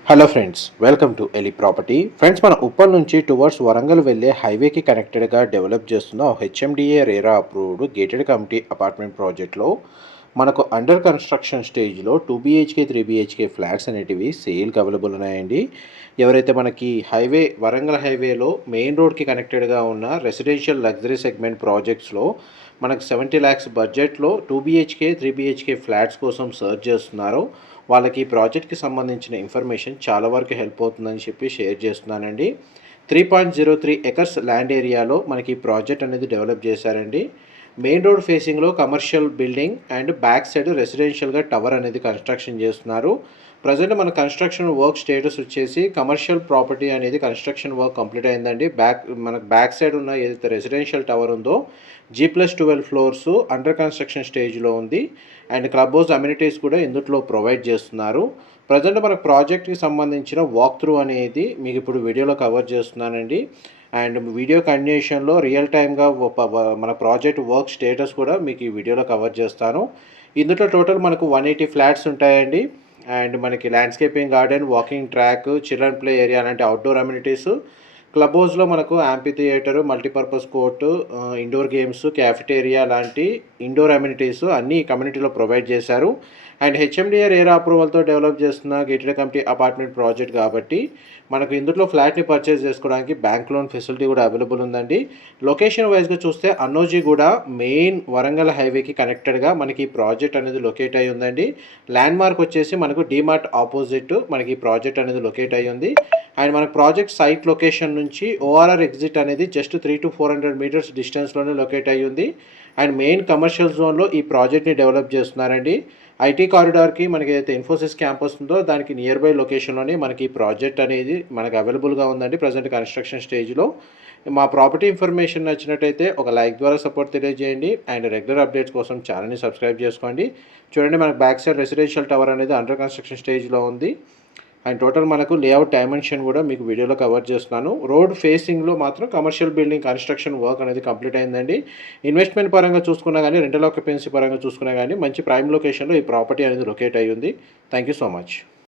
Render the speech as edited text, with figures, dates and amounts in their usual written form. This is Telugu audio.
హలో ఫ్రెండ్స్, వెల్కమ్ టు ఎలి ప్రాపర్టీ. ఫ్రెండ్స్, మన ఉప్పల్ నుంచి టువర్డ్స్ వరంగల్ వెళ్ళే హైవేకి కనెక్టెడ్గా డెవలప్ చేస్తున్న HMDA RERA approved gated committee apartment ప్రాజెక్ట్లో మనకు అండర్ కన్స్ట్రక్షన్ స్టేజ్లో 2 BHK 3 BHK ఫ్లాట్స్ అనేటివి సేల్కి అవైలబుల్ ఉన్నాయండి. ఎవరైతే మనకి వరంగల్ హైవేలో మెయిన్ రోడ్కి కనెక్టెడ్గా ఉన్న రెసిడెన్షియల్ లగ్జరీ సెగ్మెంట్ ప్రాజెక్ట్స్లో మనకు 70 lakhs బడ్జెట్లో 2 BHK 3 BHK ఫ్లాట్స్ కోసం సర్చ్ చేస్తున్నారో వాళ్ళకి ఈ ప్రాజెక్ట్కి సంబంధించిన ఇన్ఫర్మేషన్ చాలా వరకు హెల్ప్ అవుతుందని చెప్పి షేర్ చేస్తున్నానండి. 3.03 ఎకర్స్ ల్యాండ్ ఏరియాలో మనకి ఈ ప్రాజెక్ట్ అనేది డెవలప్ చేశారండి. మెయిన్ రోడ్ ఫేసింగ్లో commercial building and back side రెసిడెన్షియల్గా tower అనేది కన్స్ట్రక్షన్ చేస్తున్నారు. ప్రజెంట్ మన కన్స్ట్రక్షన్ వర్క్ స్టేటస్ వచ్చేసి కమర్షియల్ ప్రాపర్టీ అనేది కన్స్ట్రక్షన్ వర్క్ కంప్లీట్ అయిందండి. మనకు బ్యాక్ సైడ్ ఉన్న ఏదైతే రెసిడెన్షియల్ టవర్ ఉందో G+12 ఫ్లోర్స్ అండర్ కన్స్ట్రక్షన్ స్టేజ్లో ఉంది. అండ్ క్లబ్ హౌస్ అమ్యూనిటీస్ కూడా ఇందులో ప్రొవైడ్ చేస్తున్నారు. ప్రజెంట్ మన ప్రాజెక్ట్కి సంబంధించిన వాక్ త్రూ అనేది మీకు ఇప్పుడు వీడియోలో కవర్ చేస్తున్నానండి. అండ్ వీడియో కంటిన్యూషన్లో రియల్ టైమ్గా మన ప్రాజెక్ట్ వర్క్ స్టేటస్ కూడా మీకు ఈ వీడియోలో కవర్ చేస్తాను. ఇందులో టోటల్ మనకు 180 ఫ్లాట్స్ ఉంటాయండి. అండ్ మనకి landscaping garden, walking track, children play area లాంటి అవుట్డోర్ అమ్యూనిటీస్, క్లబ్ హౌస్లో మనకు యాంపీ theatre, multipurpose court, indoor games, cafeteria లాంటి ఇండోర్ అమ్యూనిటీస్ అన్నీ కమ్యూనిటీలో ప్రొవైడ్ చేశారు. అండ్ హెచ్ఎండిఏ రేరా అప్రూవల్తో డెవలప్ చేస్తున్న గేటెడ్ కమిటీ అపార్ట్మెంట్ ప్రాజెక్ట్ కాబట్టి మనకు ఇందులో ఫ్లాట్ని పర్చేస్ చేసుకోవడానికి బ్యాంక్ లోన్ ఫెసిలిటీ కూడా అవైలబుల్ ఉందండి. లొకేషన్ వైజ్గా చూస్తే అన్నోజీగూడ మెయిన్ వరంగల్ హైవేకి కనెక్టెడ్గా మనకి ఈ ప్రాజెక్ట్ అనేది లొకేట్ అయ్యి ఉందండి. ల్యాండ్ మార్క్ వచ్చేసి మనకు డీమార్ట్ ఆపోజిట్ మనకి ఈ ప్రాజెక్ట్ అనేది లొకేట్ అయ్యి ఉంది. అండ్ మన ప్రాజెక్ట్ సైట్ లొకేషన్ నుంచి ఓఆర్ఆర్ ఎగ్జిట్ అనేది జస్ట్ 300 to 400 మీటర్స్ డిస్టెన్స్లోనే లొకేట్ అయ్యి ఉంది. అండ్ మెయిన్ కమర్షియల్ జోన్లో ఈ ప్రాజెక్ట్ని డెవలప్ చేస్తున్నారండి. ఐటీ కారిడార్కి మనకి ఏదైతే ఇన్ఫోసిస్ క్యాంపస్ ఉందో దానికి నియర్ బై లొకేషన్లోనే మనకి ఈ ప్రాజెక్ట్ అనేది మనకు అవైలబుల్గా ఉందండి ప్రజెంట్ కన్స్ట్రక్షన్ స్టేజ్లో. మా ప్రాపర్టీ ఇన్ఫర్మేషన్ నచ్చినట్టయితే ఒక లైక్ ద్వారా సపోర్ట్ తెలియజేయండి. అండ్ రెగ్యులర్ అప్డేట్స్ కోసం ఛానల్ని సబ్స్క్రైబ్ చేసుకోండి. చూడండి, మనకు బ్యాక్ సైడ్ రెసిడెన్షియల్ టవర్ అనేది అండర్ కన్స్ట్రక్షన్ స్టేజ్లో ఉంది. అండ్ టోటల్ మనకు లేఅవుట్ డైమెన్షన్ కూడా మీకు వీడియోలో కవర్ చేస్తున్నాను. రోడ్ ఫేసింగ్లో మాత్రం కమర్షియల్ బిల్డింగ్ కన్స్ట్రక్షన్ వర్క్ అనేది కంప్లీట్ అయిందండి. ఇన్వెస్ట్మెంట్ పరంగా చూసుకున్నా కానీ, రెంటల్ ఆక్యుపెన్సీ పరంగా చూసుకున్నా కానీ మంచి ప్రైమ్ లొకేషన్లో ఈ ప్రాపర్టీ అనేది లొకేట్ అయ్యి ఉంది. Thank you so much.